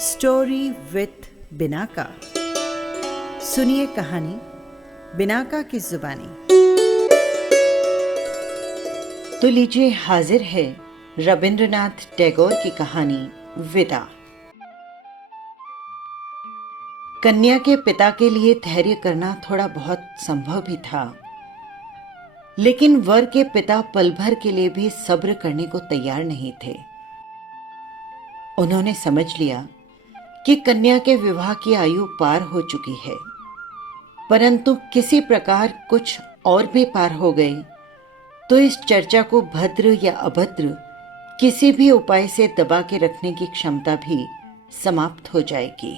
Story with Binaca. सुनिए कहानी Binaca की जुबानी। तो लीजिए, हाजिर है रविंद्रनाथ टैगोर की कहानी विदा। कन्या के पिता के लिए धैर्य करना थोड़ा बहुत संभव भी था, लेकिन वर के पिता पल भर के लिए भी सब्र करने को तैयार नहीं थे। उन्होंने समझ लिया कि कन्या के विवाह की आयु पार हो चुकी है, परंतु किसी प्रकार कुछ और भी पार हो गए तो इस चर्चा को भद्र या अभद्र किसी भी उपाय से दबा के रखने की क्षमता भी समाप्त हो जाएगी।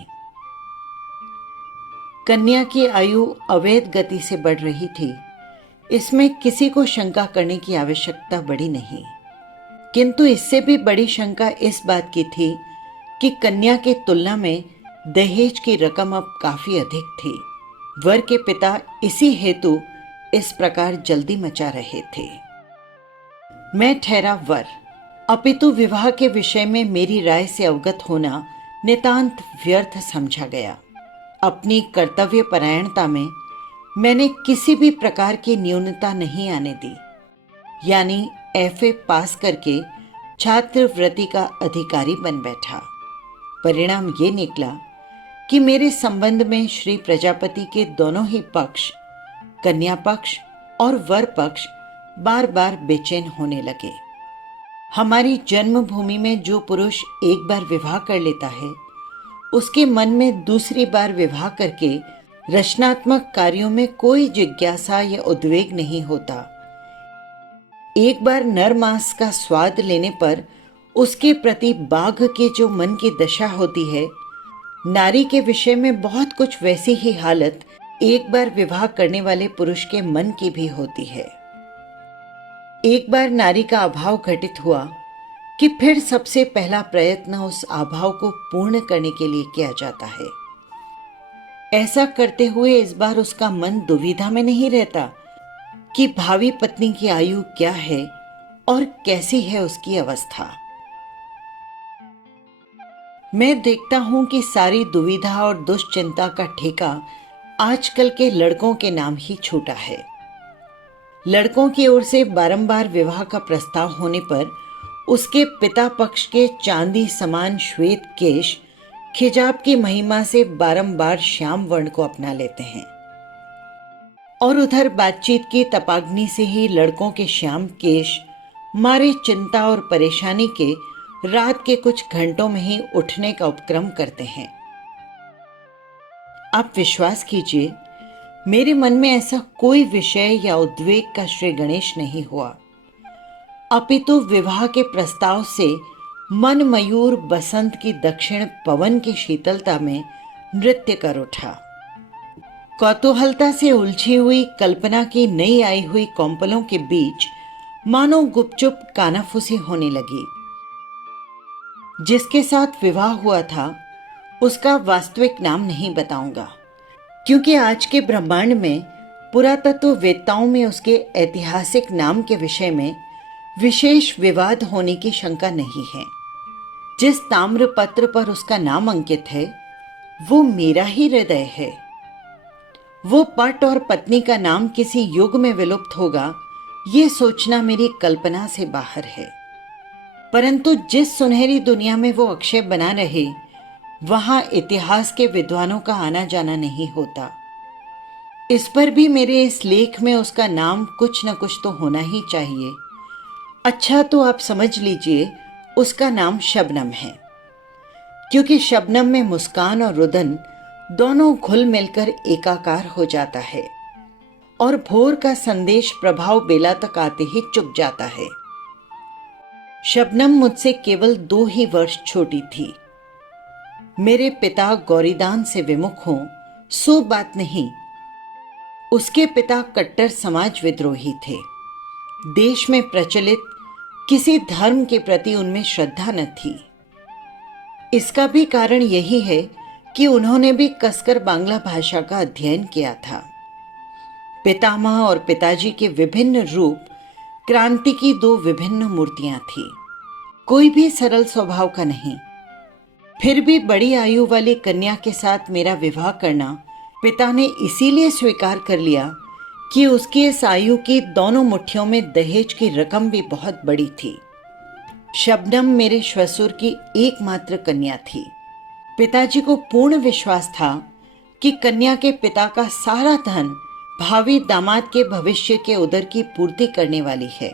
कन्या की आयु अवैध गति से बढ़ रही थी, इसमें किसी को शंका करने की आवश्यकता बड़ी नहीं, किंतु इससे भी बड़ी शंका इस बात की थी कि कन्या के तुलना में दहेज की रकम अब काफी अधिक थी। वर के पिता इसी हेतु इस प्रकार जल्दी मचा रहे थे। मैं ठहरा वर, अपितु विवाह के विषय में मेरी राय से अवगत होना नितांत व्यर्थ समझा गया। अपनी कर्तव्य परायणता में मैंने किसी भी प्रकार की न्यूनता नहीं आने दी, यानी एफए पास करके छात्रवृत्ति का अधिकारी बन बैठा। परिणाम ये निकला कि मेरे संबंध में श्री प्रजापति के दोनों ही पक्ष, कन्या पक्ष और वर पक्ष, बार बार बेचैन होने लगे। हमारी जन्मभूमि में जो पुरुष एक बार विवाह कर लेता है, उसके मन में दूसरी बार विवाह करके रचनात्मक कार्यों में कोई जिज्ञासा या उद्वेग नहीं होता। एक बार नर मांस का स्वाद लेने पर उसके प्रति बाघ के जो मन की दशा होती है, नारी के विषय में बहुत कुछ वैसी ही हालत एक बार विवाह करने वाले पुरुष के मन की भी होती है। एक बार नारी का अभाव घटित हुआ कि फिर सबसे पहला प्रयत्न उस अभाव को पूर्ण करने के लिए किया जाता है। ऐसा करते हुए इस बार उसका मन दुविधा में नहीं रहता कि भावी पत्नी की आयु क्या है और कैसी है उसकी अवस्था। मैं देखता हूं कि सारी दुविधा और दुश्चिंता का ठेका आजकल के लड़कों के नाम ही छूटा है। लड़कों की ओर से बारंबार विवाह का प्रस्ताव होने पर उसके पिता पक्ष के चांदी समान श्वेत केश खिजाब की महिमा से बारंबार श्याम वर्ण को अपना लेते हैं, और उधर बातचीत की तपाग्नि से ही लड़कों के श्याम केश मारे चिंता और परेशानी के रात के कुछ घंटों में ही उठने का उपक्रम करते हैं। आप विश्वास कीजिए, मेरे मन में ऐसा कोई विषय या उद्वेग का श्री गणेश नहीं हुआ, अपितु विवाह के प्रस्ताव से मन मयूर बसंत की दक्षिण पवन की शीतलता में नृत्य कर उठा। कौतूहलता से उलझी हुई कल्पना की नई आई हुई कौंपलों के बीच मानो गुपचुप कानाफूसी होने लगी। जिसके साथ विवाह हुआ था उसका वास्तविक नाम नहीं बताऊंगा, क्योंकि आज के ब्रह्मांड में पुरातत्व वेत्ताओं में उसके ऐतिहासिक नाम के विषय में विशेष विवाद होने की शंका नहीं है। जिस ताम्र पत्र पर उसका नाम अंकित है वो मेरा ही हृदय है। वो पट और पत्नी का नाम किसी युग में विलुप्त होगा, ये सोचना मेरी कल्पना से बाहर है। परंतु जिस सुनहरी दुनिया में वो अक्षय बना रहे, वहां इतिहास के विद्वानों का आना जाना नहीं होता। इस पर भी मेरे इस लेख में उसका नाम कुछ न कुछ तो होना ही चाहिए। अच्छा, तो आप समझ लीजिए उसका नाम शबनम है, क्योंकि शबनम में मुस्कान और रुदन दोनों घुल मिलकर एकाकार हो जाता है और भोर का संदेश प्रभाव बेला तक आते ही चुप जाता है। शबनम मुझसे केवल 2 ही वर्ष छोटी थी। मेरे पिता गौरीदान से विमुख हों सो बात नहीं, उसके पिता कट्टर समाज विद्रोही थे। देश में प्रचलित किसी धर्म के प्रति उनमें श्रद्धा न थी। इसका भी कारण यही है कि उन्होंने भी कसकर बांग्ला भाषा का अध्ययन किया था। पितामह और पिताजी के विभिन्न रूप क्रांति की 2 विभिन्न मूर्तियां थी। कोई भी सरल स्वभाव का नहीं। फिर भी बड़ी आयु वाली कन्या के साथ मेरा विवाह करना पिता ने इसीलिए स्वीकार कर लिया कि उसकी इस आयु की दोनों मुट्ठियों में दहेज की रकम भी बहुत बड़ी थी। शबनम मेरे श्वसुर की एकमात्र कन्या थी। पिताजी को पूर्ण विश्वास था कि कन्या के पिता का सारा धन भावी दामाद के भविष्य के उदर की पूर्ति करने वाली है।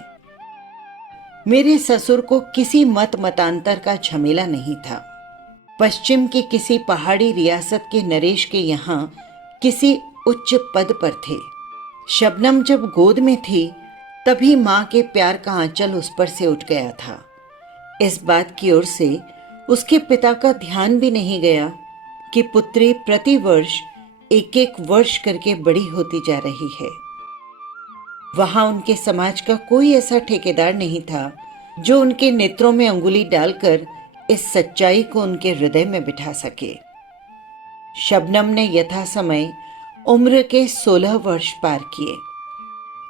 मेरे ससुर को किसी मत मतांतर का झमेला नहीं था। पश्चिम की किसी पहाड़ी रियासत के नरेश के यहाँ किसी उच्च पद पर थे। शबनम जब गोद में थी तभी माँ के प्यार का आंचल उस पर से उठ गया था। इस बात की ओर से उसके पिता का ध्यान भी नहीं गया कि पुत्री प्रति वर्ष एक एक वर्ष करके बड़ी होती जा रही है। वहां उनके समाज का कोई ऐसा ठेकेदार नहीं था जो उनके नेत्रों में अंगुली डालकर इस सच्चाई को उनके हृदय में बिठा सके। शबनम ने यथा समय उम्र के 16 वर्ष पार किए,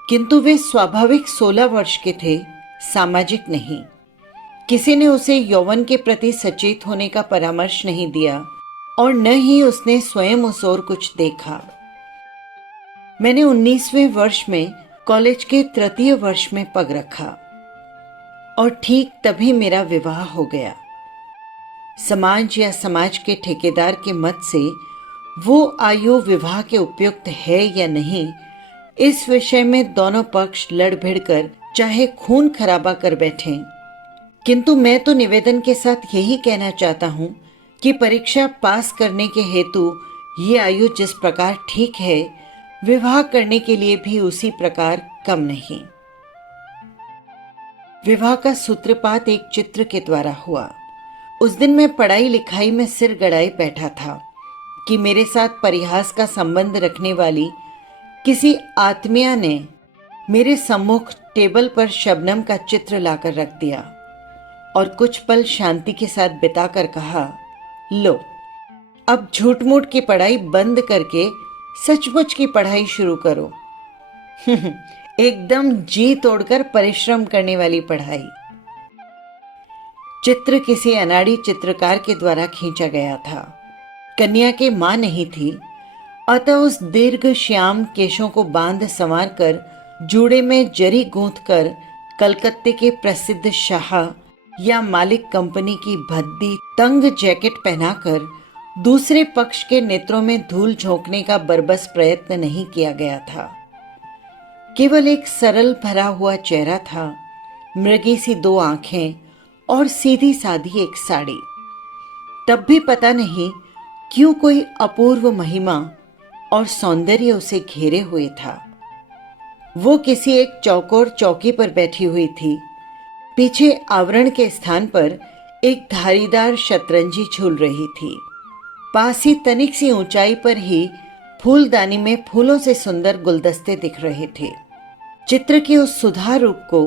किंतु वे स्वाभाविक 16 वर्ष के थे, सामाजिक नहीं। किसी ने उसे यौवन के प्रति सचेत होने का परामर्श नहीं दिया और न ही उसने स्वयं उस ओर कुछ देखा। मैंने 19वें वर्ष में कॉलेज के तृतीय वर्ष में पग रखा और ठीक तभी मेरा विवाह हो गया। समाज या समाज के ठेकेदार के मत से वो आयु विवाह के उपयुक्त है या नहीं, इस विषय में दोनों पक्ष लड़ भिड़ कर चाहे खून खराबा कर बैठें, किंतु मैं तो निवेदन के साथ यही कहना चाहता हूँ कि परीक्षा पास करने के हेतु ये आयु जिस प्रकार ठीक है, विवाह करने के लिए भी उसी प्रकार कम नहीं। विवाह का सूत्रपात एक चित्र के द्वारा हुआ। उस दिन मैं पढ़ाई लिखाई में सिर गड़ाए बैठा था कि मेरे साथ परिहास का संबंध रखने वाली किसी आत्मीया ने मेरे सम्मुख टेबल पर शबनम का चित्र लाकर रख दिया और कुछ पल शांति के साथ बिताकर कहा, लो, अब झूठ मूठ की पढ़ाई बंद करके सचमुच की पढ़ाई शुरू करो। एकदम जी तोड़कर परिश्रम करने वाली पढ़ाई। चित्र किसी अनाड़ी चित्रकार के द्वारा खींचा गया था। कन्या की मां नहीं थी, अतः उस दीर्घ श्याम केशों को बांध संवार कर जूड़े में जरी गूंथ कर कलकत्ते के प्रसिद्ध शाह या मालिक कंपनी की भद्दी तंग जैकेट पहनाकर दूसरे पक्ष के नेत्रों में धूल झोंकने का बरबस प्रयत्न नहीं किया गया था। केवल एक सरल भरा हुआ चेहरा था, मृगी सी 2 आंखें और सीधी साधी एक साड़ी। तब भी पता नहीं क्यों कोई अपूर्व महिमा और सौंदर्य उसे घेरे हुए था। वो किसी एक चौकोर चौकी पर बैठी हुई थी। पीछे आवरण के स्थान पर एक धारीदार शतरंजी झूल रही थी। पास ही तनिक सी ऊंचाई पर ही फूलदानी में फूलों से सुंदर गुलदस्ते दिख रहे थे। चित्र के उस सुधा रूप को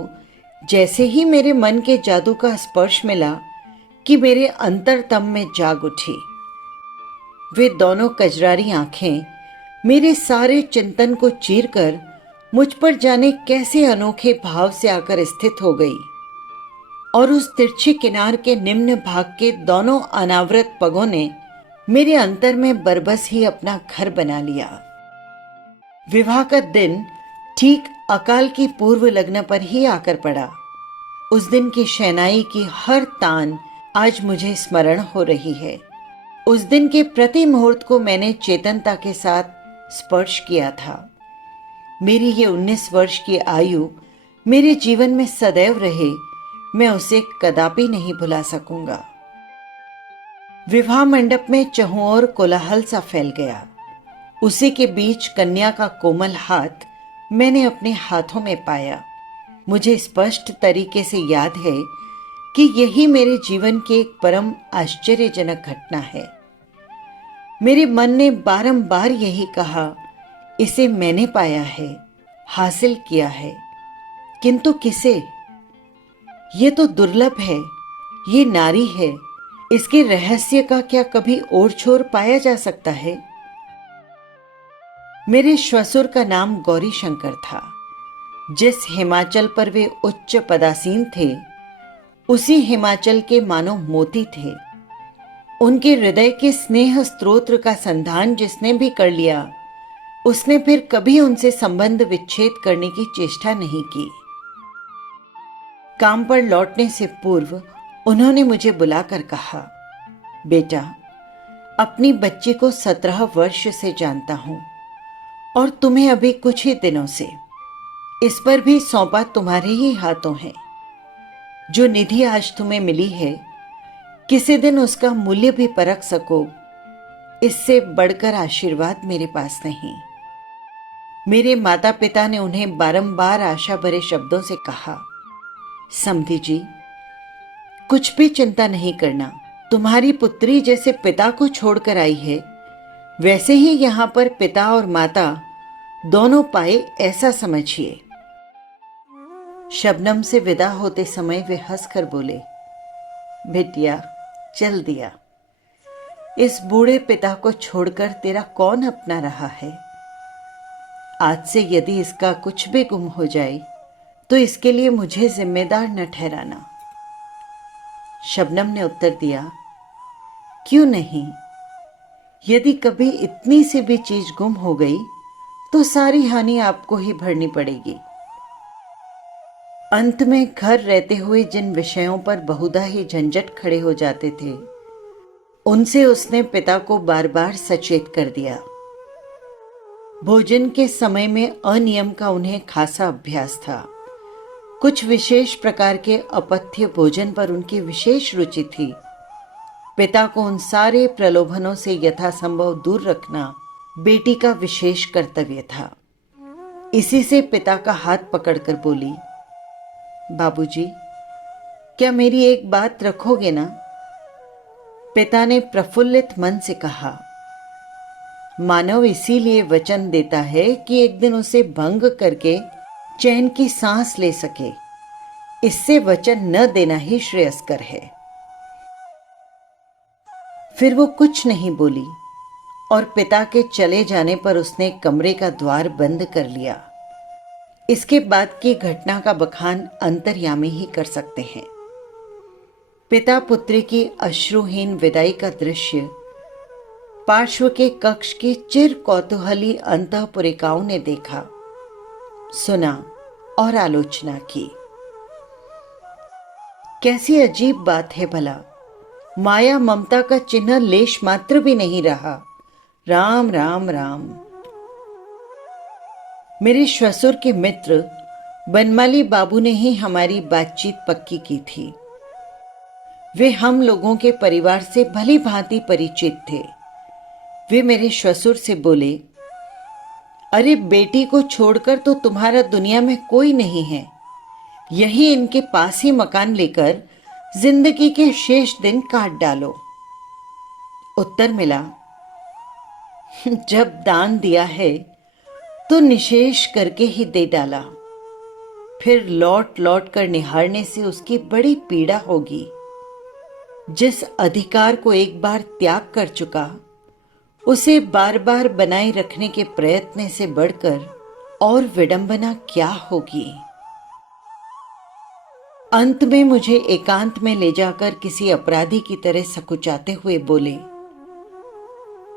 जैसे ही मेरे मन के जादू का स्पर्श मिला कि मेरे अंतरतम में जाग उठी। वे दोनों कजरारी आंखें मेरे सारे चिंतन को चीरकर मुझ पर जाने कैसे अनोखे भाव से आकर स्थित हो गई और उस तिरछी किनार के निम्न भाग के दोनों अनावृत पगों ने मेरे अंतर में बरबस ही अपना घर बना लिया। विवाह का दिन ठीक अकाल की पूर्व लग्न पर ही आकर पड़ा। उस दिन की शहनाई की हर तान आज मुझे स्मरण हो रही है। उस दिन के प्रति मुहूर्त को मैंने चेतनता के साथ स्पर्श किया था। मेरी ये 19 वर्ष की आयु मेरे जीवन में सदैव रहे, मैं उसे कदापि नहीं भुला सकूंगा। विवाह मंडप में चहुं ओर कोलाहल सा फैल गया। उसी के बीच कन्या का कोमल हाथ मैंने अपने हाथों में पाया। मुझे स्पष्ट तरीके से याद है कि यही मेरे जीवन की एक परम आश्चर्यजनक घटना है। मेरे मन ने बारंबार यही कहा, इसे मैंने पाया है, हासिल किया है, किंतु किसे? ये तो दुर्लभ है, ये नारी है, इसके रहस्य का क्या कभी ओर छोर पाया जा सकता है? मेरे श्वसुर का नाम गौरी शंकर था। जिस हिमाचल पर वे उच्च पदासीन थे, उसी हिमाचल के मानो मोती थे। उनके हृदय के स्नेह स्तोत्र का संधान जिसने भी कर लिया, उसने फिर कभी उनसे संबंध विच्छेद करने की चेष्टा नहीं की। काम पर लौटने से पूर्व उन्होंने मुझे बुलाकर कहा, बेटा, अपनी बच्ची को 17 वर्ष से जानता हूं और तुम्हें अभी कुछ ही दिनों से इस पर भी सौंपा तुम्हारे ही हाथों है। जो निधि आज तुम्हें मिली है, किसी दिन उसका मूल्य भी परख सको, इससे बढ़कर आशीर्वाद मेरे पास नहीं। मेरे माता पिता ने उन्हें बारंबार आशा भरे शब्दों से कहा, समधी जी, कुछ भी चिंता नहीं करना। तुम्हारी पुत्री जैसे पिता को छोड़कर आई है, वैसे ही यहां पर पिता और माता दोनों पाए, ऐसा समझिए। शबनम से विदा होते समय वे हंसकर बोले, बिटिया, चल दिया। इस बूढ़े पिता को छोड़कर तेरा कौन अपना रहा है। आज से यदि इसका कुछ भी गुम हो जाए तो इसके लिए मुझे जिम्मेदार न ठहराना। शबनम ने उत्तर दिया, क्यों नहीं। यदि कभी इतनी सी भी चीज गुम हो गई तो सारी हानि आपको ही भरनी पड़ेगी। अंत में घर रहते हुए जिन विषयों पर बहुधा ही झंझट खड़े हो जाते थे, उनसे उसने पिता को बार बार सचेत कर दिया। भोजन के समय में अनियम का उन्हें खासा अभ्यास था। कुछ विशेष प्रकार के अपथ्य भोजन पर उनकी विशेष रुचि थी। पिता को उन सारे प्रलोभनों से यथासंभव दूर रखना बेटी का विशेष कर्तव्य था। इसी से पिता का हाथ पकड़कर बोली, बाबूजी, क्या मेरी एक बात रखोगे ना। पिता ने प्रफुल्लित मन से कहा, मानव इसीलिए वचन देता है कि एक दिन उसे भंग करके चैन की सांस ले सके। इससे वचन न देना ही श्रेयस्कर है। फिर वो कुछ नहीं बोली और पिता के चले जाने पर उसने कमरे का द्वार बंद कर लिया। इसके बाद की घटना का बखान अंतर्यामी ही कर सकते हैं। पिता पुत्री की अश्रुहीन विदाई का दृश्य पार्श्व के कक्ष की चिर कौतूहली अंतःपुरिकाओं ने देखा, सुना और आलोचना की। कैसी अजीब बात है भला, माया ममता का चिन्ह लेश मात्र भी नहीं रहा। राम राम राम। मेरे श्वसुर के मित्र बनमाली बाबू ने ही हमारी बातचीत पक्की की थी। वे हम लोगों के परिवार से भली भांति परिचित थे। वे मेरे श्वसुर से बोले, अरे बेटी को छोड़कर तो तुम्हारा दुनिया में कोई नहीं है। यही इनके पास ही मकान लेकर जिंदगी के शेष दिन काट डालो। उत्तर मिला, जब दान दिया है तो निशेष करके ही दे डाला। फिर लौट लौट कर निहारने से उसकी बड़ी पीड़ा होगी। जिस अधिकार को एक बार त्याग कर चुका, उसे बार बार बनाए रखने के प्रयत्न से बढ़कर और विडंबना क्या होगी। अंत में मुझे एकांत में ले जाकर किसी अपराधी की तरह सकुचाते हुए बोले,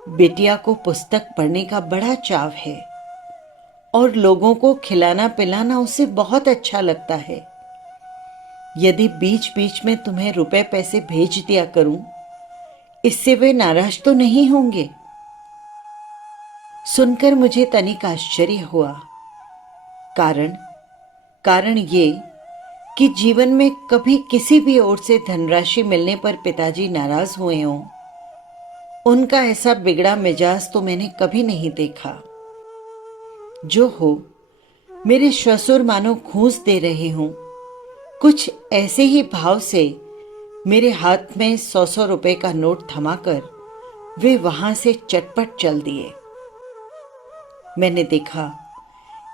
बिटिया को पुस्तक पढ़ने का बड़ा चाव है और लोगों को खिलाना पिलाना उसे बहुत अच्छा लगता है। यदि बीच बीच में तुम्हें रुपए पैसे भेज दिया करूं, इससे वे नाराज तो नहीं होंगे। सुनकर मुझे तनिक आश्चर्य हुआ। कारण ये कि जीवन में कभी किसी भी ओर से धनराशि मिलने पर पिताजी नाराज हुए हों, उनका ऐसा बिगड़ा मिजाज तो मैंने कभी नहीं देखा। जो हो, मेरे श्वसुर मानो घूंस दे रहे हों, कुछ ऐसे ही भाव से मेरे हाथ में 100 रुपए का नोट थमाकर वे वहां से चटपट चल दिए। मैंने देखा,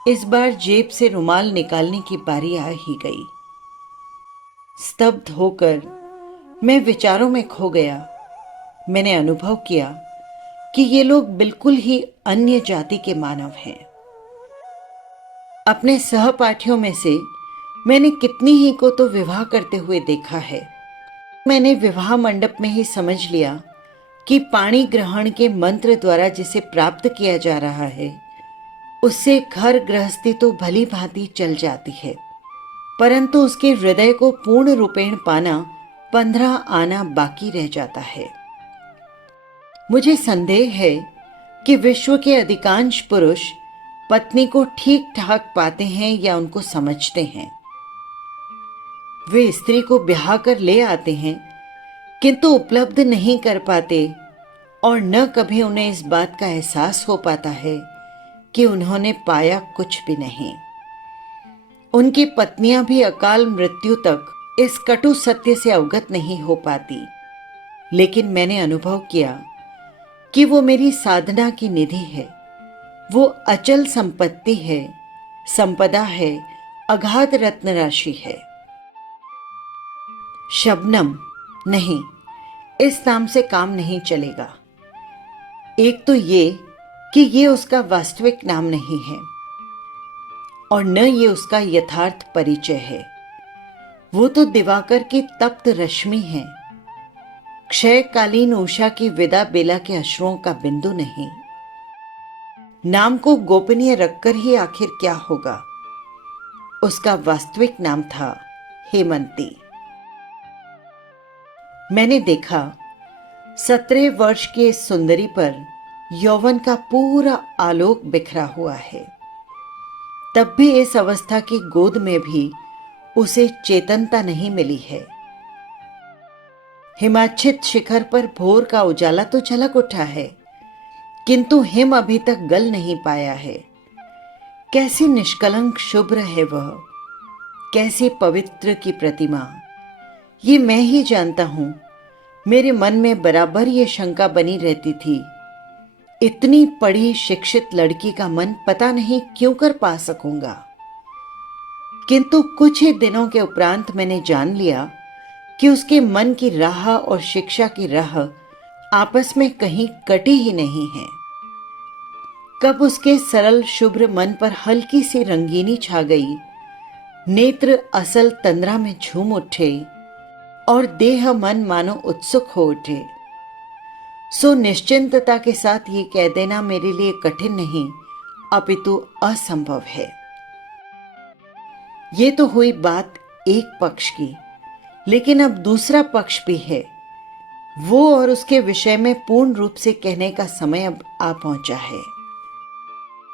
इस बार जेब से रुमाल निकालने की बारी आ ही गई। स्तब्ध होकर मैं विचारों में खो गया। मैंने अनुभव किया कि ये लोग बिल्कुल ही अन्य जाति के मानव हैं। अपने सहपाठियों में से मैंने कितनी ही को तो विवाह करते हुए देखा है। मैंने विवाह मंडप में ही समझ लिया कि पाणी ग्रहण के मंत्र द्वारा जिसे प्राप्त किया जा रहा है उससे घर गृहस्थी तो भली भांति चल जाती है, परंतु उसके हृदय को पूर्ण रूपेण पाना 15 आना बाकी रह जाता है। मुझे संदेह है कि विश्व के अधिकांश पुरुष पत्नी को ठीक ठाक पाते हैं या उनको समझते हैं। वे स्त्री को ब्याह कर ले आते हैं किंतु उपलब्ध नहीं कर पाते और न कभी उन्हें इस बात का एहसास हो पाता है कि उन्होंने पाया कुछ भी नहीं। उनकी पत्नियां भी अकाल मृत्यु तक इस कटु सत्य से अवगत नहीं हो पाती, लेकिन मैंने अनुभव किया कि वो मेरी साधना की निधि है, वो अचल संपत्ति है, संपदा है, अगाध रत्न राशि है। शबनम नहीं, इस नाम से काम नहीं चलेगा। एक तो ये कि ये उसका वास्तविक नाम नहीं है और न ये उसका यथार्थ परिचय है। वो तो दिवाकर की तप्त रश्मि है, क्षयकालीन उषा की विदा बेला के अश्रुओं का बिंदु नहीं। नाम को गोपनीय रखकर ही आखिर क्या होगा। उसका वास्तविक नाम था हेमंती। मैंने देखा 17 वर्ष की इस सुंदरी पर यौवन का पूरा आलोक बिखरा हुआ है। तब भी इस अवस्था की गोद में भी उसे चेतनता नहीं मिली है। हिमाच्छित शिखर पर भोर का उजाला तो झलक उठा है, किंतु हिम अभी तक गल नहीं पाया है। कैसी निष्कलंक शुभ्र है वह, कैसी पवित्र की प्रतिमा। ये मैं ही जानता हूं। मेरे मन में बराबर ये शंका बनी रहती थी, इतनी पढ़ी शिक्षित लड़की का मन पता नहीं क्यों कर पा सकूंगा। किंतु कुछ ही दिनों के उपरांत मैंने जान लिया कि उसके मन की राह और शिक्षा की राह आपस में कहीं कटी ही नहीं है। कब उसके सरल शुभ्र मन पर हल्की सी रंगीनी छा गई, नेत्र असल तंद्रा में झूम उठे और देह मन मानो उत्सुक हो उठे। सो निश्चिंतता के साथ ये कह देना मेरे लिए कठिन नहीं अपितु असंभव है। ये तो हुई बात एक पक्ष की, लेकिन अब दूसरा पक्ष भी है। वो और उसके विषय में पूर्ण रूप से कहने का समय अब आ पहुंचा है।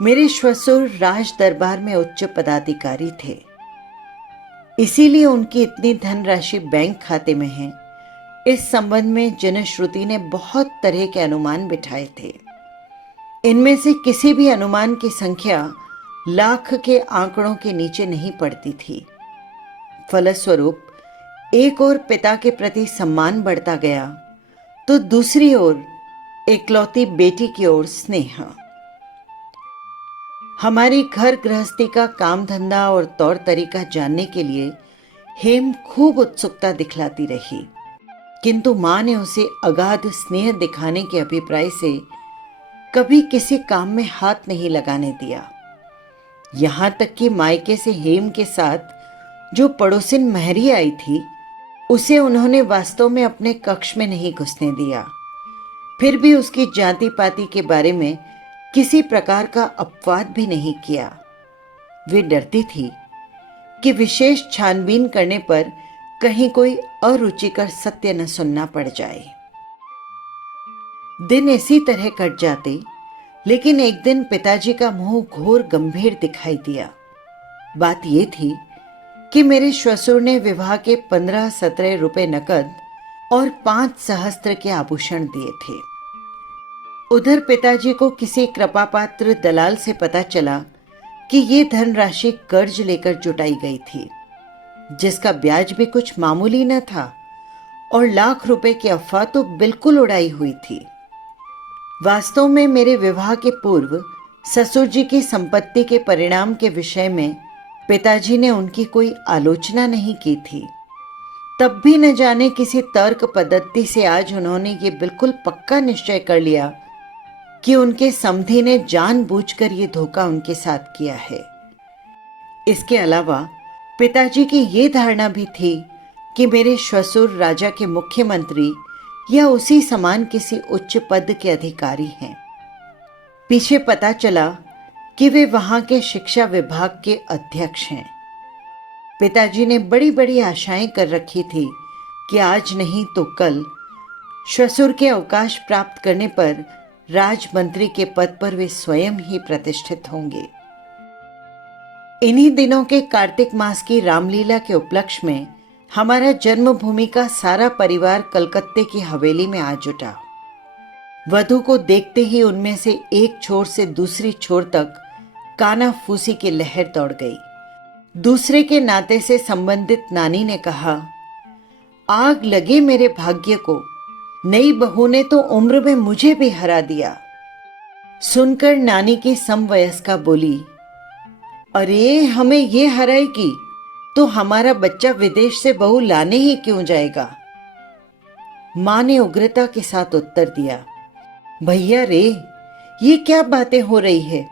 मेरे श्वशुर राज दरबार में उच्च पदाधिकारी थे, इसीलिए उनकी इतनी धनराशि बैंक खाते में है। इस संबंध में जनश्रुति ने बहुत तरह के अनुमान बिठाए थे। इनमें से किसी भी अनुमान की संख्या लाख के आंकड़ों के नीचे नहीं पड़ती थी। फलस्वरूप एक ओर पिता के प्रति सम्मान बढ़ता गया तो दूसरी ओर इकलौती बेटी की ओर स्नेह। हमारी घर गृहस्थी का काम धंधा और तौर तरीका जानने के लिए हेम खूब उत्सुकता दिखलाती रही, किंतु मां ने उसे अगाध स्नेह दिखाने के अभिप्राय से कभी किसी काम में हाथ नहीं लगाने दिया। यहां तक कि मायके से हेम के साथ जो पड़ोसिन महरी आई थी उसे उन्होंने वास्तव में अपने कक्ष में नहीं घुसने दिया। फिर भी उसकी जाति पाति के बारे में किसी प्रकार का अपवाद भी नहीं किया। वे डरती थी कि विशेष छानबीन करने पर कहीं कोई अरुचिकर सत्य न सुनना पड़ जाए। दिन इसी तरह कट जाते, लेकिन एक दिन पिताजी का मुंह घोर गंभीर दिखाई दिया। बात यह थी कि मेरे श्वशुर ने विवाह के 15-17 रुपए नकद और 5 सहस्त्र के आभूषण दिए थे। उधर पिताजी को किसी कृपापात्र दलाल से पता चला कि ये धनराशि कर्ज लेकर जुटाई गई थी, जिसका ब्याज भी कुछ मामूली न था और लाख रुपए की अफवाह तो बिल्कुल उड़ाई हुई थी। वास्तव में मेरे विवाह के पूर्व ससुर जी की संपत्ति के परिणाम के विषय में पिताजी ने उनकी कोई आलोचना नहीं की थी। तब भी न जाने किसी तर्क पद्धति से आज उन्होंने ये बिल्कुल पक्का निश्चय कर लिया कि उनके समधी ने जानबूझकर ये धोखा उनके साथ किया है। इसके अलावा पिताजी की ये धारणा भी थी कि मेरे श्वशुर राजा के मुख्यमंत्री या उसी समान किसी उच्च पद के अधिकारी हैं। पीछे पता चला कि वे वहां के शिक्षा विभाग के अध्यक्ष हैं। पिताजी ने बड़ी बड़ी आशाएं कर रखी थी कि आज नहीं तो कल श्वशुर के अवकाश प्राप्त करने पर राजमंत्री के पद पर वे स्वयं ही प्रतिष्ठित होंगे। इन्हीं दिनों के कार्तिक मास की रामलीला के उपलक्ष्य में हमारा जन्मभूमि का सारा परिवार कलकत्ते की हवेली में आ जुटा। वधु को देखते ही उनमें से एक छोर से दूसरी छोर तक कानाफूसी की लहर दौड़ गई। दूसरे के नाते से संबंधित नानी ने कहा, आग लगे मेरे भाग्य को, नई बहू ने तो उम्र में मुझे भी हरा दिया। सुनकर नानी की समवयस्का बोली, अरे हमें ये हराएगी तो हमारा बच्चा विदेश से बहू लाने ही क्यों जाएगा। मां ने उग्रता के साथ उत्तर दिया, भैया रे, ये क्या बातें हो रही है।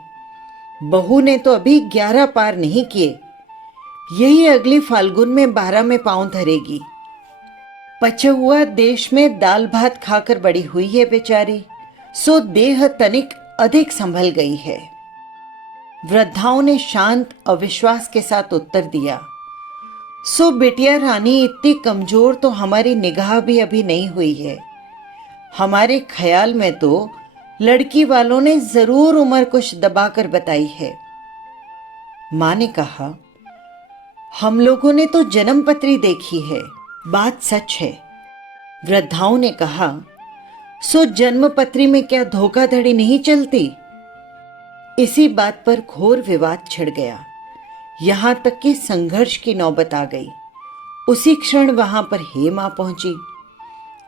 बहू ने तो अभी 11 पार नहीं किए, यही अगली फाल्गुन में 12 में पांव धरेगी। पछुआ देश में दाल भात खाकर बड़ी हुई है बेचारी, सो देह तनिक अधिक संभल गई है। वृद्धाओं ने शांत अविश्वास के साथ उत्तर दिया, सो बिटिया रानी इतनी कमजोर तो हमारी निगाह भी अभी नहीं हुई है। हमारे ख्याल में तो लड़की वालों ने जरूर उम्र कुछ दबाकर बताई है। मां ने कहा, हम लोगों ने तो जन्मपत्री देखी है, बात सच है। वृद्धाओं ने कहा, सो जन्मपत्री में क्या धोखाधड़ी नहीं चलती। इसी बात पर घोर विवाद छिड़ गया, यहां तक कि संघर्ष की नौबत आ गई। उसी क्षण वहां पर हेम आ पहुंची।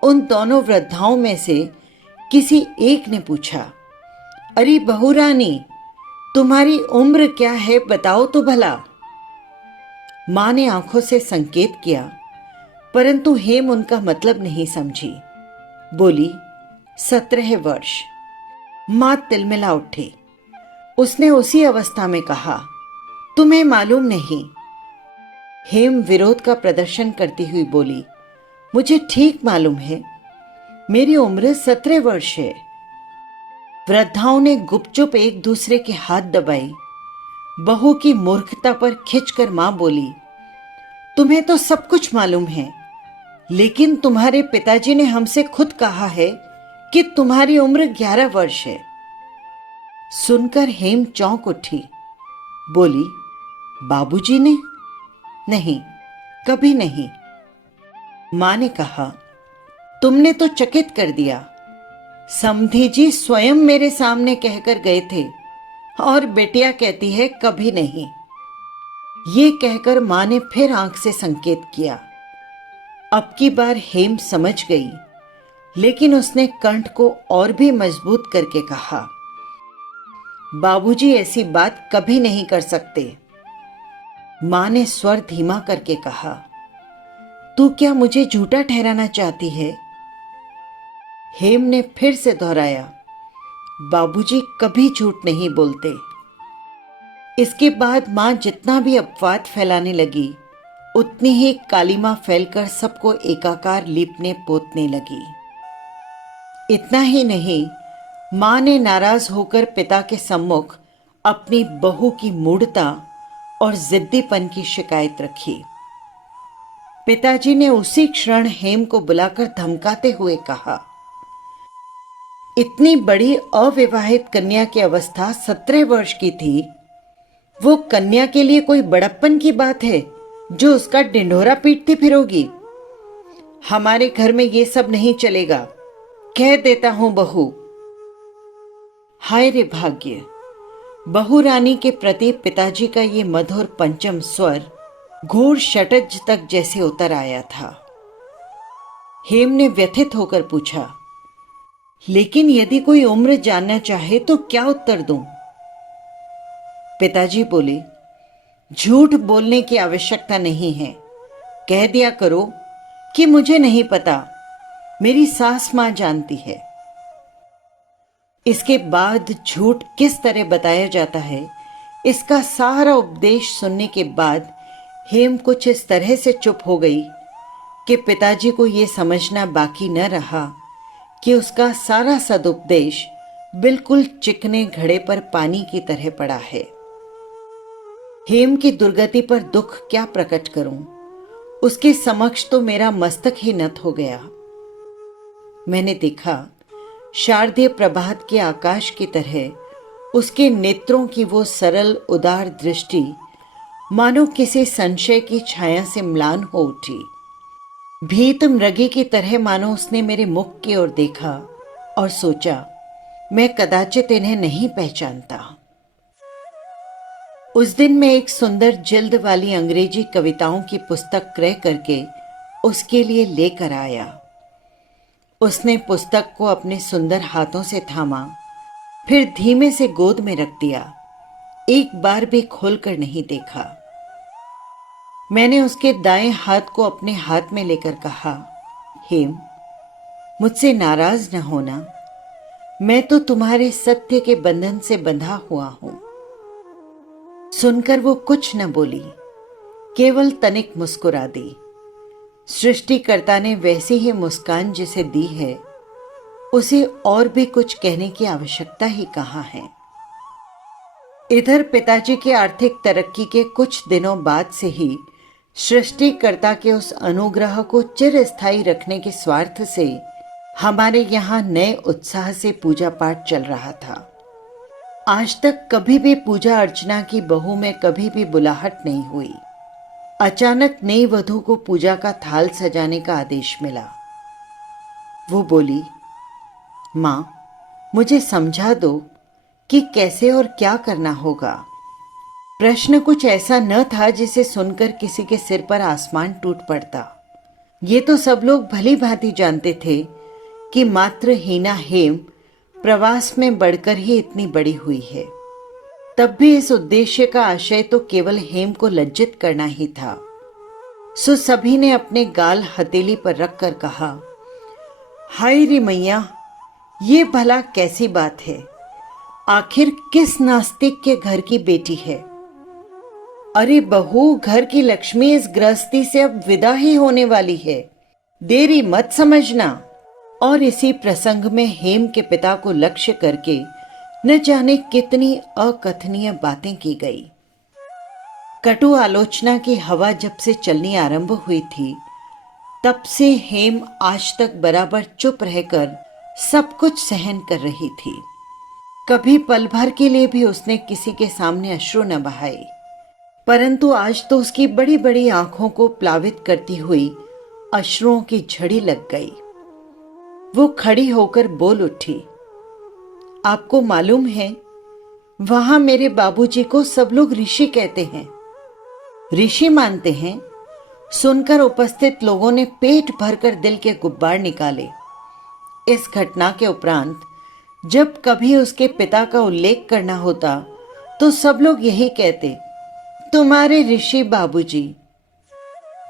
उन दोनों वृद्धाओं में से किसी एक ने पूछा, अरे बहू रानी, तुम्हारी उम्र क्या है, बताओ तो भला। मां ने आंखों से संकेत किया, परंतु हेम उनका मतलब नहीं समझी। बोली, 17 वर्ष। मां तिलमिला उठी। उसने उसी अवस्था में कहा, तुम्हें मालूम नहीं। हेम विरोध का प्रदर्शन करती हुई बोली, मुझे ठीक मालूम है, मेरी उम्र 17 वर्ष है। वृद्धाओं ने गुपचुप एक दूसरे के हाथ दबाई। बहू की मूर्खता पर खिंचकर मां बोली, तुम्हें तो सब कुछ मालूम है, लेकिन तुम्हारे पिताजी ने हमसे खुद कहा है कि तुम्हारी उम्र 11 वर्ष है। सुनकर हेम चौंक उठी। बोली, बाबूजी ने? नहीं, कभी नहीं। मां ने कहा, तुमने तो चकित कर दिया। समधी जी स्वयं मेरे सामने कहकर गए थे और बेटिया कहती है कभी नहीं। ये कहकर मां ने फिर आंख से संकेत किया। अब की बार हेम समझ गई, लेकिन उसने कंठ को और भी मजबूत करके कहा, बाबूजी ऐसी बात कभी नहीं कर सकते। मां ने स्वर धीमा करके कहा, तू क्या मुझे झूठा ठहराना चाहती है? हेम ने फिर से दोहराया, बाबूजी कभी झूठ नहीं बोलते। इसके बाद मां जितना भी अपवाद फैलाने लगी, उतनी ही कालिमा फैलकर सबको एकाकार लीपने पोतने लगी। इतना ही नहीं, मां ने नाराज होकर पिता के सम्मुख अपनी बहू की मूढ़ता और जिद्दीपन की शिकायत रखी। पिताजी ने उसी क्षण हेम को बुलाकर धमकाते हुए कहा, इतनी बड़ी अविवाहित कन्या की अवस्था 17 वर्ष की थी। वो कन्या के लिए कोई बड़प्पन की बात है जो उसका ढिंढोरा पीटती फिरोगी। हमारे घर में ये सब नहीं चलेगा, कह देता हूं बहू। हाय रे भाग्य! बहू रानी के प्रति पिताजी का ये मधुर पंचम स्वर घोर षटज तक जैसे उतर आया था। हेम ने व्यथित होकर पूछा, लेकिन यदि कोई उम्र जानना चाहे तो क्या उत्तर दूं? पिताजी बोले, झूठ बोलने की आवश्यकता नहीं है, कह दिया करो कि मुझे नहीं पता, मेरी सास मां जानती है। इसके बाद झूठ किस तरह बताया जाता है, इसका सारा उपदेश सुनने के बाद हेम कुछ इस तरह से चुप हो गई कि पिताजी को ये समझना बाकी न रहा कि उसका सारा सदुपदेश बिल्कुल चिकने घड़े पर पानी की तरह पड़ा है। हेम की दुर्गति पर दुख क्या प्रकट करूं? उसके समक्ष तो मेरा मस्तक ही नत हो गया। मैंने देखा, शारदीय प्रभात के आकाश की तरह उसके नेत्रों की वो सरल उदार दृष्टि मानो किसी संशय की छाया से म्लान हो उठी। भीत मृगी की तरह मानो उसने मेरे मुख की ओर देखा और सोचा, मैं कदाचित इन्हें नहीं पहचानता। उस दिन मैं एक सुंदर जिल्द वाली अंग्रेजी कविताओं की पुस्तक क्रय करके उसके लिए लेकर आया। उसने पुस्तक को अपने सुंदर हाथों से थामा, फिर धीमे से गोद में रख दिया। एक बार भी खोलकर नहीं देखा। मैंने उसके दाएं हाथ को अपने हाथ में लेकर कहा, हेम, मुझसे नाराज न होना, मैं तो तुम्हारे सत्य के बंधन से बंधा हुआ हूं। सुनकर वो कुछ न बोली, केवल तनिक मुस्कुरा दी। सृष्टिकर्ता ने वैसी ही मुस्कान जिसे दी है, उसे और भी कुछ कहने की आवश्यकता ही कहाँ है। इधर पिताजी की आर्थिक तरक्की के कुछ दिनों बाद से ही सृष्टिकर्ता के उस अनुग्रह को चिरस्थायी रखने के स्वार्थ से हमारे यहाँ नए उत्साह से पूजा पाठ चल रहा था। आज तक कभी भी पूजा अर्चना की बहू में कभी भी बुलाहट नहीं हुई। अचानक नई वधू को पूजा का थाल सजाने का आदेश मिला। वो बोली, माँ, मुझे समझा दो कि कैसे और क्या करना होगा। प्रश्न कुछ ऐसा न था जिसे सुनकर किसी के सिर पर आसमान टूट पड़ता। ये तो सब लोग भली भांति जानते थे कि मात्र हीना हेम प्रवास में बढ़कर ही इतनी बड़ी हुई है। तब भी इस उद्देश्य का आशय तो केवल हेम को लज्जित करना ही था। सो सभी ने अपने गाल हथेली पर रखकर कहा, हाय रे मैया, ये भला कैसी बात है? आखिर किस नास्तिक के घर की बेटी है? अरे बहू, घर की लक्ष्मी इस गृहस्थी से अब विदा ही होने वाली है, देरी मत समझना। और इसी प्रसंग में हेम के पिता को लक्ष्य करके न जाने कितनी अकथनीय बातें की गई। कटु आलोचना की हवा जब से चलनी आरंभ हुई थी, तब से हेम आज तक बराबर चुप रहकर सब कुछ सहन कर रही थी। कभी पल भर के लिए भी उसने किसी के सामने अश्रु न बहाए, परंतु आज तो उसकी बड़ी बड़ी आंखों को प्लावित करती हुई अश्रुओं की झड़ी लग गई। वो खड़ी होकर बोल उठी, आपको मालूम है, वहां मेरे बाबूजी को सब लोग ऋषि कहते हैं। ऋषि मानते हैं? सुनकर उपस्थित लोगों ने पेट भरकर दिल के गुब्बार निकाले। इस घटना के उपरांत जब कभी उसके पिता का उल्लेख करना होता तो सब लोग यही कहते, तुम्हारे ऋषि बाबूजी।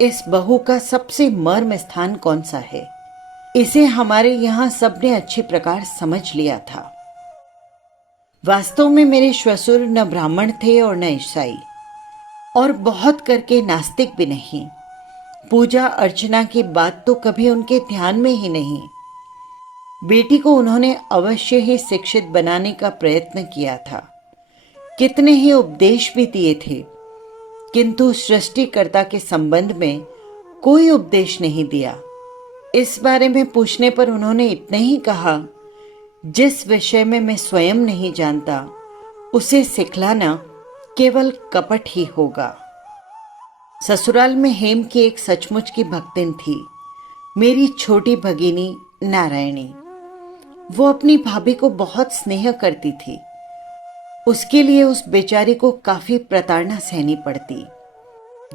इस बहू का सबसे मर्म स्थान कौन सा है, इसे हमारे यहां सबने अच्छी प्रकार समझ लिया था। वास्तव में मेरे श्वशुर न ब्राह्मण थे और न ईसाई, और बहुत करके नास्तिक भी नहीं। पूजा अर्चना की बात तो कभी उनके ध्यान में ही नहीं। बेटी को उन्होंने अवश्य ही शिक्षित बनाने का प्रयत्न किया था, कितने ही उपदेश भी दिए थे, किंतु सृष्टिकर्ता के संबंध में कोई उपदेश नहीं दिया। इस बारे में पूछने पर उन्होंने इतना ही कहा, जिस विषय में मैं स्वयं नहीं जानता उसे सिखलाना केवल कपट ही होगा। ससुराल में हेम की एक सचमुच की भक्तिन थी, मेरी छोटी भगिनी नारायणी। वो अपनी भाभी को बहुत स्नेह करती थी। उसके लिए उस बेचारी को काफी प्रताड़ना सहनी पड़ती।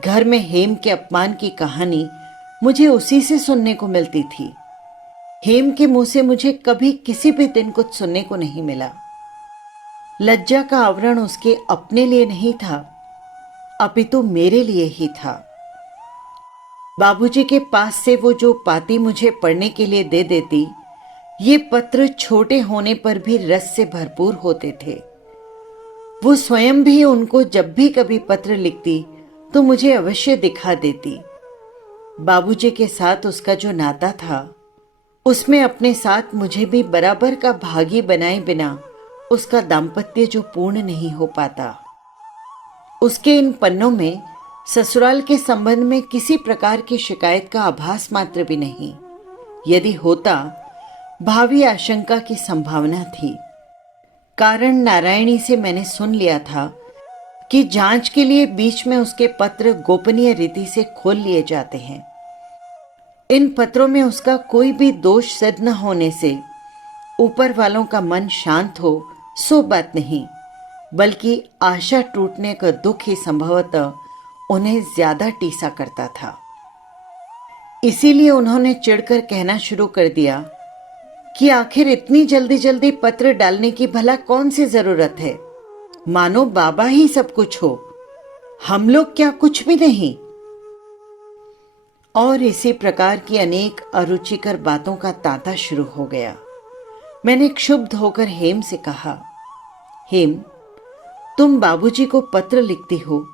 घर में हेम के अपमान की कहानी मुझे उसी से सुनने को मिलती थी। हेम के मुंह से मुझे कभी किसी भी दिन कुछ सुनने को नहीं मिला। लज्जा का आवरण उसके अपने लिए नहीं था, अपितु मेरे लिए ही था। बाबूजी के पास से वो जो पाती मुझे पढ़ने के लिए दे देती, ये पत्र छोटे होने पर भी रस से भरपूर होते थे। वो स्वयं भी उनको जब भी कभी पत्र लिखती तो मुझे अवश्य दिखा देती। बाबूजी के साथ उसका जो नाता था, उसमें अपने साथ मुझे भी बराबर का भागी बनाए बिना उसका दाम्पत्य जो पूर्ण नहीं हो पाता। उसके इन पन्नों में ससुराल के संबंध में किसी प्रकार की शिकायत का आभास मात्र भी नहीं। यदि होता, भावी आशंका की संभावना थी। कारण नारायणी से मैंने सुन लिया था कि जांच के लिए बीच में उसके पत्र गोपनीय रीति से खोल लिए जाते हैं। इन पत्रों में उसका कोई भी दोष सिद्ध न होने से ऊपर वालों का मन शांत हो, सो बात नहीं, बल्कि आशा टूटने का दुख ही संभवतः उन्हें ज्यादा टीसा करता था। इसीलिए उन्होंने चिढ़कर कहना शुरू कर दिया कि आखिर इतनी जल्दी जल्दी पत्र डालने की भला कौन सी जरूरत है। मानो बाबा ही सब कुछ हो, हम लोग क्या कुछ भी नहीं। और इसी प्रकार की अनेक अरुचिकर बातों का तांता शुरू हो गया। मैंने क्षुब्ध होकर हेम से कहा, हेम, तुम बाबूजी को पत्र लिखती हो,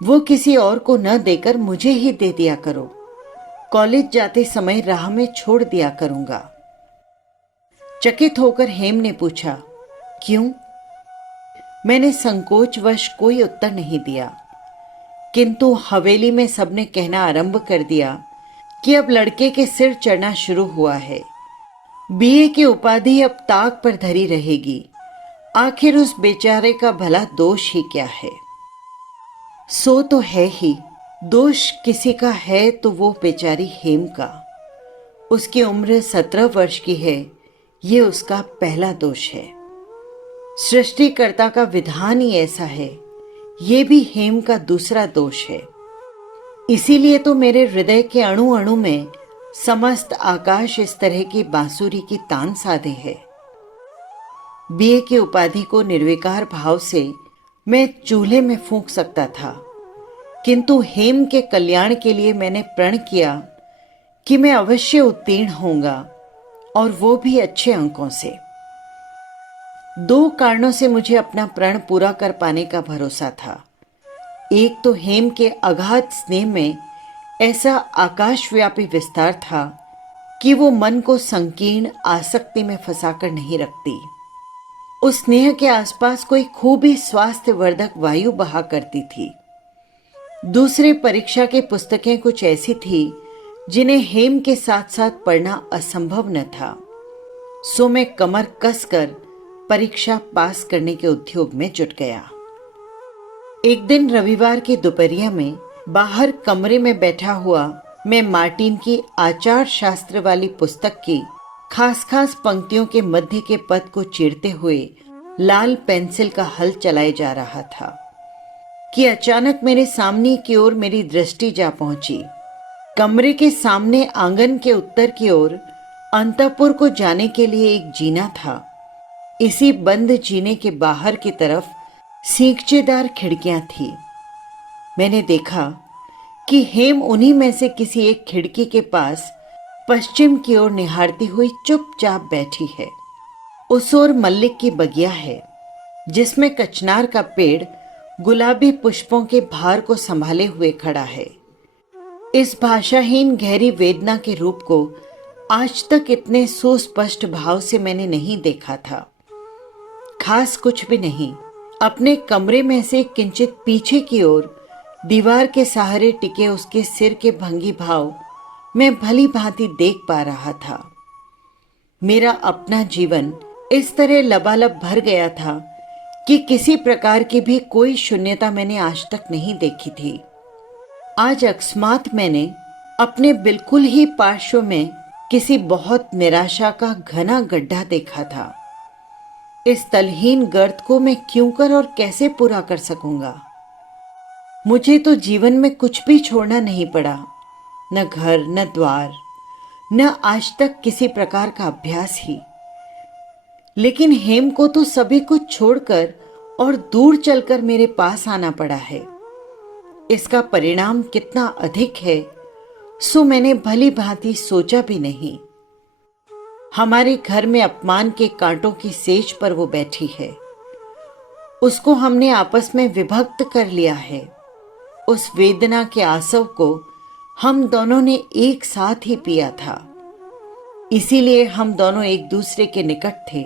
वो किसी और को न देकर मुझे ही दे दिया करो। कॉलेज जाते समय राह में छोड़ दिया करूंगा। चकित होकर हेम ने पूछा, क्यों? मैंने संकोचवश कोई उत्तर नहीं दिया, किंतु हवेली में सबने कहना आरंभ कर दिया कि अब लड़के के सिर चढ़ना शुरू हुआ है। बीए की उपाधि अब ताक पर धरी रहेगी। आखिर उस बेचारे का भला दोष ही क्या है? सो तो है ही, दोष किसी का है तो वो बेचारी हेम का। उसकी उम्र 17 वर्ष की है, ये उसका पहला दोष है। सृष्टिकर्ता का विधान ही ऐसा है, ये भी हेम का दूसरा दोष है। इसीलिए तो मेरे हृदय के अणु अणु में समस्त आकाश इस तरह की बांसुरी की तान साधे है। बीए की उपाधि को निर्विकार भाव से मैं चूल्हे में फूंक सकता था, किंतु हेम के कल्याण के लिए मैंने प्रण किया कि मैं अवश्य उत्तीर्ण होऊंगा, और वो भी अच्छे अंकों से। 2 कारणों से मुझे अपना प्रण पूरा कर पाने का भरोसा था। एक तो हेम के अगाध स्नेह में ऐसा आकाशव्यापी विस्तार था कि वो मन को संकीर्ण आसक्ति में फंसाकर नहीं रखती। उस स्नेह के आसपास कोई खूब ही स्वास्थ्यवर्धक वायु बहा करती थी। दूसरे, परीक्षा की पुस्तकें कुछ ऐसी थी जिन्हें हेम के साथ साथ पढ़ना असंभव न था। सो मैं कमर कसकर परीक्षा पास करने के उद्योग में जुट गया। एक दिन रविवार की दोपहरिया में बाहर कमरे में बैठा हुआ मैं मार्टिन की आचार शास्त्र वाली पुस्तक की खास खास पंक्तियों के मध्य के पद को चीरते हुए लाल पेंसिल का हल चलाए जा रहा था कि अचानक मेरे सामने की ओर मेरी दृष्टि जा पहुंची। कमरे के सामने आंगन के उत्तर की ओर अंतःपुर को जाने के लिए एक जीना था। इसी बंद जीने के बाहर की तरफ सींकचेदार खिड़कियां थी। मैंने देखा कि हेम उन्हीं में से किसी एक खिड़की के पास पश्चिम की ओर निहारती हुई चुपचाप बैठी है। उस ओर मल्लिक की बगिया है, जिसमें कचनार का पेड़ गुलाबी पुष्पों के भार को संभाले हुए खड़ा है। इस भाषाहीन गहरी वेदना के रूप को आज तक इतने सुस्पष्ट भाव से मैंने नहीं देखा था। खास कुछ भी नहीं, अपने कमरे में से किंचित पीछे की ओर दीवार के सहारे टिके उसके सिर के भंगी भाव मैं भली भांति देख पा रहा था। मेरा अपना जीवन इस तरह लबालब भर गया था कि किसी प्रकार की भी कोई शून्यता मैंने आज तक नहीं देखी थी। आज अकस्मात मैंने अपने बिल्कुल ही पार्श्व में किसी बहुत निराशा का घना गड्ढा देखा था। इस तलहीन गर्त को मैं क्यों कर और कैसे पूरा कर सकूंगा? मुझे तो जीवन में कुछ भी छोड़ना नहीं पड़ा, न घर, न द्वार, न आज तक किसी प्रकार का अभ्यास ही। लेकिन हेम को तो सभी कुछ छोड़कर और दूर चलकर मेरे पास आना पड़ा है। इसका परिणाम कितना अधिक है, सो मैंने भली भांति सोचा भी नहीं। हमारे घर में अपमान के कांटों की सेज पर वो बैठी है। उसको हमने आपस में विभक्त कर लिया है। उस वेदना के आसव को हम दोनों ने एक साथ ही पिया था, इसीलिए हम दोनों एक दूसरे के निकट थे।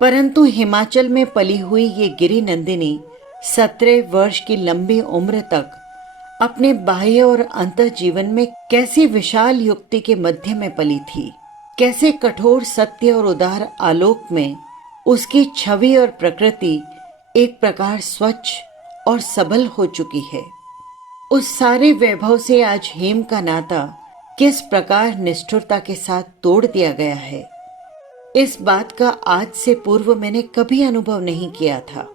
परंतु हिमाचल में पली हुई ये गिरी नंदिनी 17 वर्ष की लंबी उम्र तक अपने बाह्य और अंतः जीवन में कैसी विशाल युक्ति के मध्य में पली थी, कैसे कठोर सत्य और उदार आलोक में उसकी छवि और प्रकृति एक प्रकार स्वच्छ और सबल हो चुकी है। उस सारे वैभव से आज हेम का नाता किस प्रकार निष्ठुरता के साथ तोड़ दिया गया है, इस बात का आज से पूर्व मैंने कभी अनुभव नहीं किया था।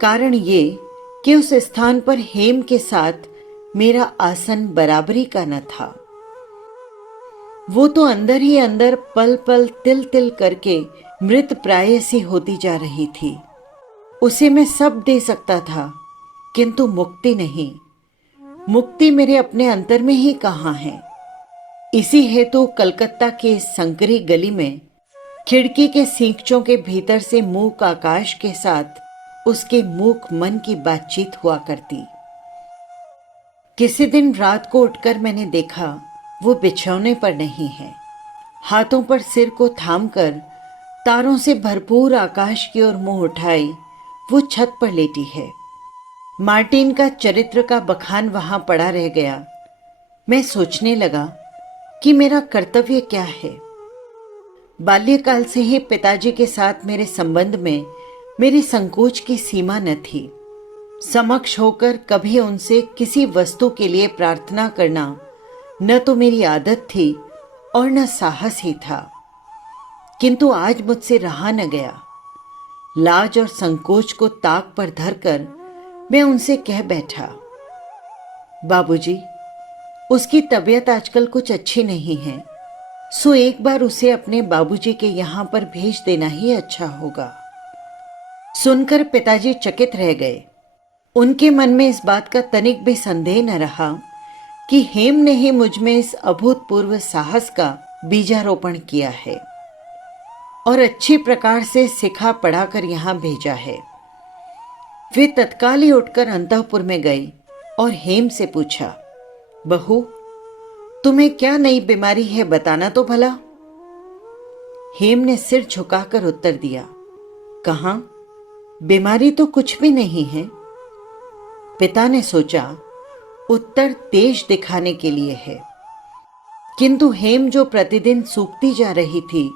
कारण ये कि उस स्थान पर हेम के साथ मेरा आसन बराबरी का न था। वो तो अंदर ही अंदर पल पल तिल तिल करके मृत प्राय सी होती जा रही थी। उसे मैं सब दे सकता था, किंतु मुक्ति नहीं। मुक्ति मेरे अपने अंतर में ही कहाँ है। इसी हेतु कलकत्ता के इस संकरी गली में खिड़की के सींचों के भीतर से मूक आकाश के साथ उसके मूक मन की बातचीत हुआ करती। किसी दिन रात को उठकर मैंने देखा वो बिछौने पर नहीं है। हाथों पर सिर को थामकर तारों से भरपूर आकाश की ओर मुंह उठाए वो छत पर लेटी है। मार्टिन का चरित्र का बखान वहां पड़ा रह गया। मैं सोचने लगा कि मेरा कर्तव्य क्या है। बाल्यकाल से ही पिताजी के साथ मेरे संबंध में मेरी संकोच की सीमा न थी। समक्ष होकर कभी उनसे किसी वस्तु के लिए प्रार्थना करना न तो मेरी आदत थी और न साहस ही था। किंतु आज मुझसे रहा न गया। लाज और संकोच को ताक पर धरकर मैं उनसे कह बैठा, बाबूजी, उसकी तबीयत आजकल कुछ अच्छी नहीं है, सो एक बार उसे अपने बाबूजी के यहां पर भेज देना ही अच्छा होगा। सुनकर पिताजी चकित रह गए। उनके मन में इस बात का तनिक भी संदेह न रहा कि हेम ने ही मुझ में इस अभूतपूर्व साहस का बीजारोपण किया है और अच्छी प्रकार से सिखा पढ़ाकर यहां भेजा है। वे तत्काल ही उठकर अंतःपुर में गए और हेम से पूछा, बहू, तुम्हें क्या नई बीमारी है, बताना तो भला। हेम ने सिर झुकाकर उत्तर दिया, कहां, बीमारी तो कुछ भी नहीं है। पिता ने सोचा उत्तर तेज दिखाने के लिए है, किंतु हेम जो प्रतिदिन सूखती जा रही थी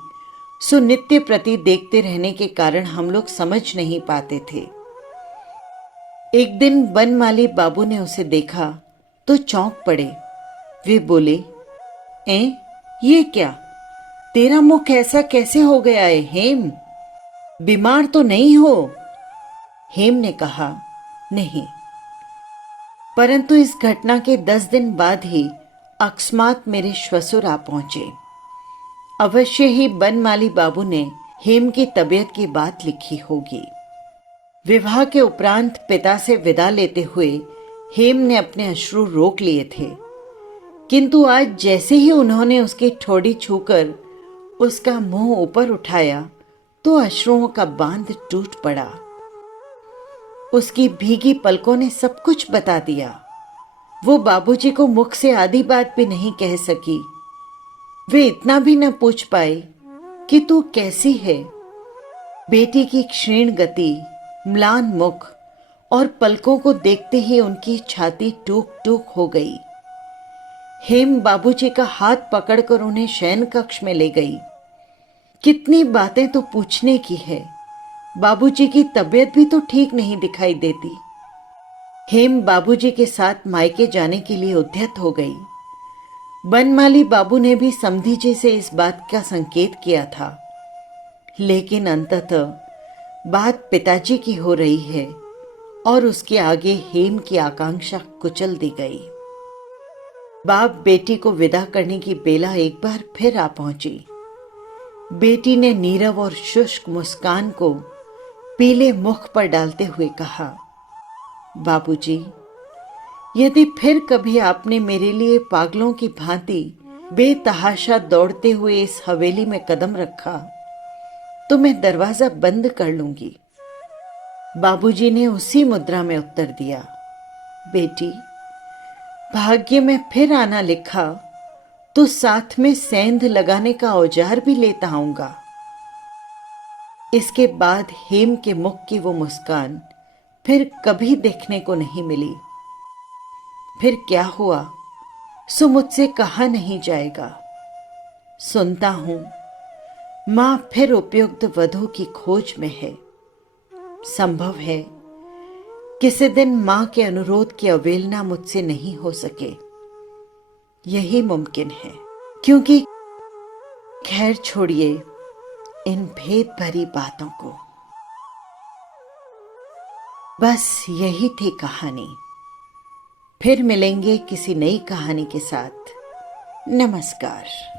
सो नित्य प्रति देखते रहने के कारण हम लोग समझ नहीं पाते थे। एक दिन बनमाली बाबू ने उसे देखा तो चौंक पड़े। वे बोले, ये क्या, तेरा मुख ऐसा कैसे हो गया है हेम, बीमार तो नहीं हो? हेम ने कहा, नहीं। परंतु इस घटना के 10 दिन बाद ही अकस्मात मेरे श्वसुर आ पहुंचे। अवश्य ही बनमाली बाबू ने हेम की तबीयत की बात लिखी होगी। विवाह के उपरांत पिता से विदा लेते हुए हेम ने अपने अश्रु रोक लिए थे, किंतु आज जैसे ही उन्होंने उसकी ठोड़ी छूकर उसका मुंह ऊपर उठाया तो अश्रुओं का बांध टूट पड़ा। उसकी भीगी पलकों ने सब कुछ बता दिया। वो बाबूजी को मुख से आधी बात भी नहीं कह सकी। वे इतना भी न पूछ पाए कि तू कैसी है। बेटी की क्षीण गति, म्लान मुख और पलकों को देखते ही उनकी छाती टूक टूक हो गई। हेम बाबूजी का हाथ पकड़कर उन्हें शयन कक्ष में ले गई। कितनी बातें तो पूछने की है। बाबूजी की तबीयत भी तो ठीक नहीं दिखाई देती। हेम बाबूजी के साथ मायके जाने के लिए उद्यत हो गई। बनमाली बाबू ने भी समधीजे से इस बात का संकेत किया था, लेकिन अंततः बात पिताजी की हो रही है और उसके आगे हेम की आकांक्षा कुचल दी गई। बाप बेटी को विदा करने की बेला एक बार फिर आ पहुंची। बेटी ने नीरव और शुष्क मुस्कान को पीले मुख पर डालते हुए कहा, बाबूजी, यदि फिर कभी आपने मेरे लिए पागलों की भांति बेतहाशा दौड़ते हुए इस हवेली में कदम रखा तो मैं दरवाजा बंद कर लूंगी। बाबूजी ने उसी मुद्रा में उत्तर दिया, बेटी, भाग्य में फिर आना लिखा तो साथ में सेंध लगाने का औजार भी लेता आऊंगा। इसके बाद हेम के मुख की वो मुस्कान फिर कभी देखने को नहीं मिली। फिर क्या हुआ सो मुझसे कहा नहीं जाएगा। सुनता हूं मां फिर उपयुक्त वधू की खोज में है। संभव है किसी दिन मां के अनुरोध की अवहेलना मुझसे नहीं हो सके। यही मुमकिन है, क्योंकि खैर छोड़िए इन भेद भरी बातों को। बस यही थी कहानी। फिर मिलेंगे किसी नई कहानी के साथ। नमस्कार।